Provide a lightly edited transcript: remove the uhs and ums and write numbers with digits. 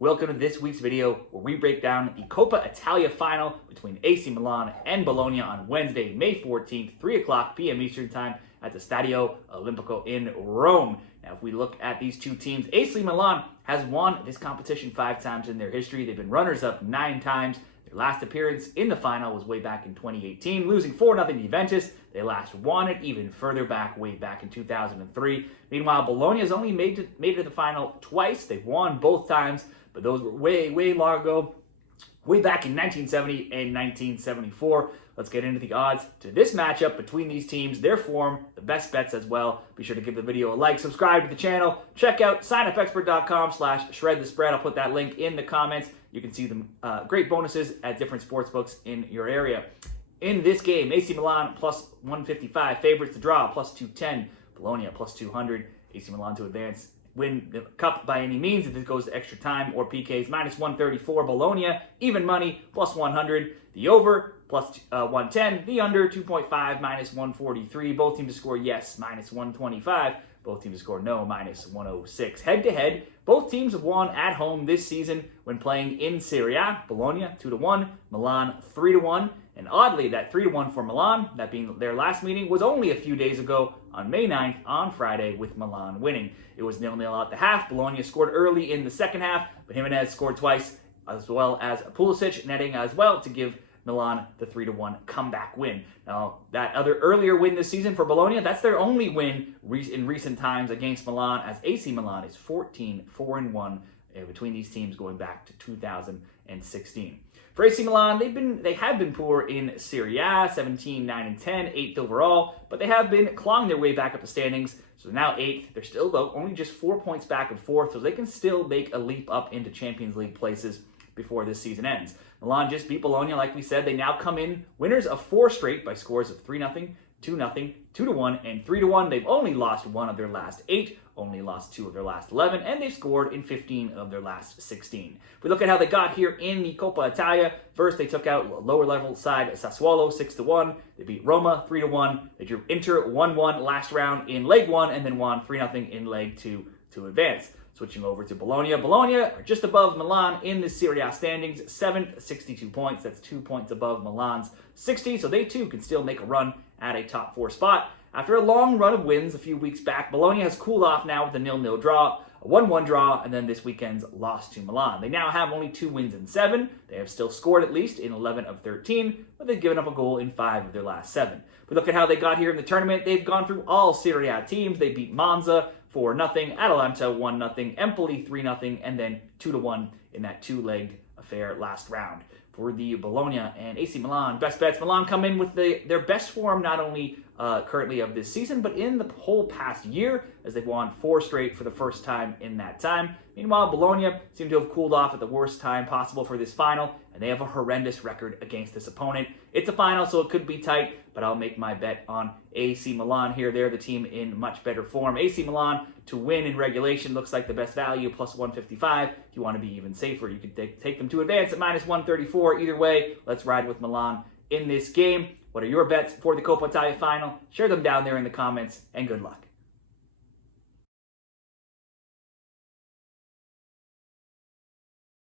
Welcome to this week's video where we break down the Coppa Italia Final between AC Milan and Bologna on Wednesday, May 14th, 3 o'clock p.m. Eastern Time at the Stadio Olimpico in Rome. Now, if we look at these two teams, AC Milan has won this competition 5 times in their history. They've been runners-up 9 times. Their last appearance in the final was way back in 2018, losing 4-0 to Juventus. They last won it even further back, way back in 2003. Meanwhile, Bologna has only made it to the final twice. They've won both times, but those were way long ago, way back in 1970 and 1974. Let's get into the odds to this matchup between these teams, their form, the best bets as well. Be sure to give the video a like, subscribe to the channel, check out signupexpert.com/shredthespread. I'll put that link in the comments. You can see the great bonuses at different sportsbooks in your area. In this game, AC Milan plus 155, favorites to draw, plus 210, Bologna plus 200, AC Milan to advance, win the cup by any means if it goes to extra time or PKs, minus 134, Bologna, even money, plus 100, the over, plus 110, the under, 2.5, minus 143, both teams to score yes, minus 125, both teams to score no, minus 106. Head-to-head, both teams have won at home this season when playing in Serie A. Bologna 2-1, Milan 3-1. And oddly, that 3-1 for Milan, that being their last meeting, was only a few days ago on May 9th on Friday with Milan winning. It was 0-0 at the half. Bologna scored early in the second half, but Jimenez scored twice, as well as Pulisic netting as well to give Milan the 3-1 comeback win. Now, that other earlier win this season for Bologna, that's their only win in recent times against Milan, as AC Milan is 4-1 between these teams going back to 2016. For AC Milan, they have been poor in Serie A, 17, 9, and 10, 8th overall, but they have been clawing their way back up the standings. So now 8th. They're still, though, only just 4 points back of 4th, so they can still make a leap up into Champions League places before this season ends. Milan just beat Bologna, like we said. They now come in winners of 4 straight by scores of 3-0, 2-0, 2-1, and 3-1. They've only lost 1 of their last 8, only lost 2 of their last 11, and they've scored in 15 of their last 16. If we look at how they got here in the Coppa Italia, first they took out lower level side Sassuolo 6-1. They beat Roma 3-1. They drew Inter 1-1 last round in leg 1, and then won 3-0 in leg 2 to advance. Switching over to Bologna. Bologna are just above Milan in the Serie A standings, 7th, 62 points. That's 2 points above Milan's 60, so they too can still make a run at a top 4 spot. After a long run of wins a few weeks back, Bologna has cooled off now with a 0-0 draw, a 1-1 draw, and then this weekend's loss to Milan. They now have only 2 wins in 7. They have still scored at least in 11 of 13, but they've given up a goal in 5 of their last 7. If we look at how they got here in the tournament, they've gone through all Serie A teams. They beat Monza 4-0, Atalanta 1-0, Empoli 3-0, and then 2-1 in that 2-legged affair last round. For the Bologna and AC Milan best bets, Milan come in with their best form not only currently of this season, but in the whole past year, as they've won 4 straight for the first time in that time. Meanwhile, Bologna seem to have cooled off at the worst time possible for this final, and they have a horrendous record against this opponent. It's a final, so it could be tight, but I'll make my bet on AC Milan here. They're the team in much better form. AC Milan to win in regulation looks like the best value, plus 155. If you want to be even safer, you could take them to advance at minus 134. Either way, let's ride with Milan in this game. What are your bets for the Coppa Italia Final? Share them down there in the comments, and good luck.